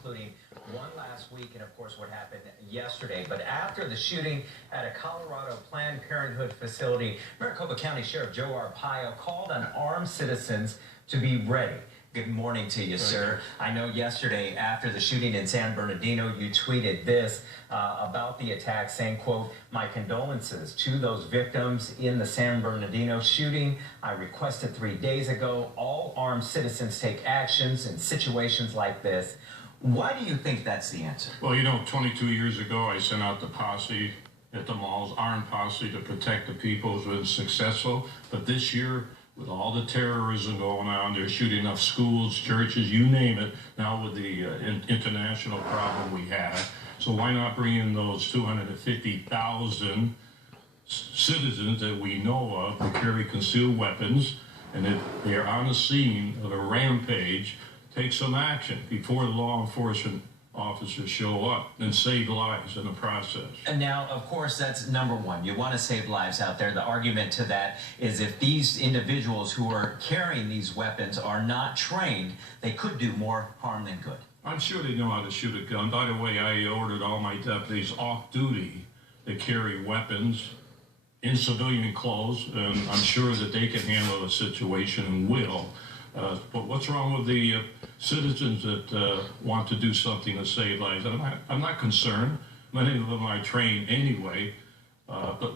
including one last week and, of course, what happened yesterday. But after the shooting at a Colorado Planned Parenthood facility, Maricopa County Sheriff Joe Arpaio called on armed citizens to be ready. Good morning to you, sir. I know yesterday after the shooting in San Bernardino, you tweeted this about the attack, saying, quote, "My condolences to those victims in the San Bernardino shooting. I requested 3 days ago all armed citizens take actions in situations like this." Why do you think that's the answer? Well, you know, 22 years ago, I sent out the posse at the malls, armed posse, to protect the people. It was successful. But this year, with all the terrorism going on, they're shooting up schools, churches, you name it, now with the international problem we have. So why not bring in those 250,000 citizens that we know of who carry concealed weapons, and if they're on the scene of a rampage, take some action before the law enforcement officers show up and save lives in the process. And now, of course, that's number one. You want to save lives out there. The argument to that is if these individuals who are carrying these weapons are not trained, they could do more harm than good. I'm sure they know how to shoot a gun. By the way, I ordered all my deputies off duty to carry weapons in civilian clothes, and I'm sure that they can handle the situation and will. But what's wrong with the citizens that want to do something to save lives? I'm not concerned. Many of them are trained anyway. But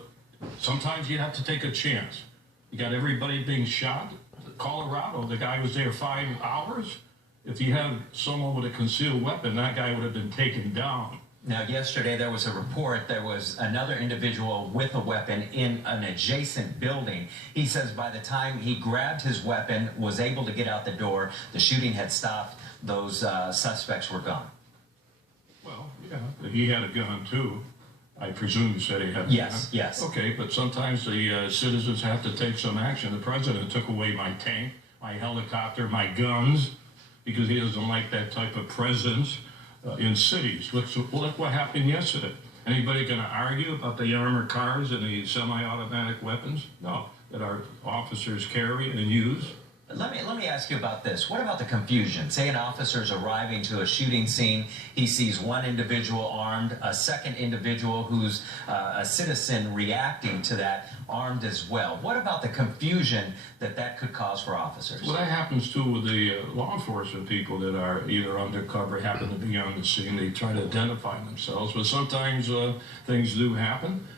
sometimes you have to take a chance. You got everybody being shot. Colorado, the guy was there 5 hours. If you had someone with a concealed weapon, that guy would have been taken down. Now, yesterday there was a report there was another individual with a weapon in an adjacent building. He says by the time he grabbed his weapon, was able to get out the door, the shooting had stopped, those suspects were gone. Well, yeah, he had a gun too. I presume you said he had a gun. Yes. Okay, but sometimes the citizens have to take some action. The president took away my tank, my helicopter, my guns, because he doesn't like that type of presence in cities. Look what happened yesterday. Anybody going to argue about the armored cars and the semi-automatic weapons? No, that our officers carry and use. Let me ask you about this. What about the confusion? Say an officer's arriving to a shooting scene. He sees one individual armed, a second individual who's a citizen reacting to that armed as well. What about the confusion that could cause for officers? Well, that happens too with the law enforcement people that are either undercover, happen to be on the scene. They try to identify themselves, but sometimes things do happen.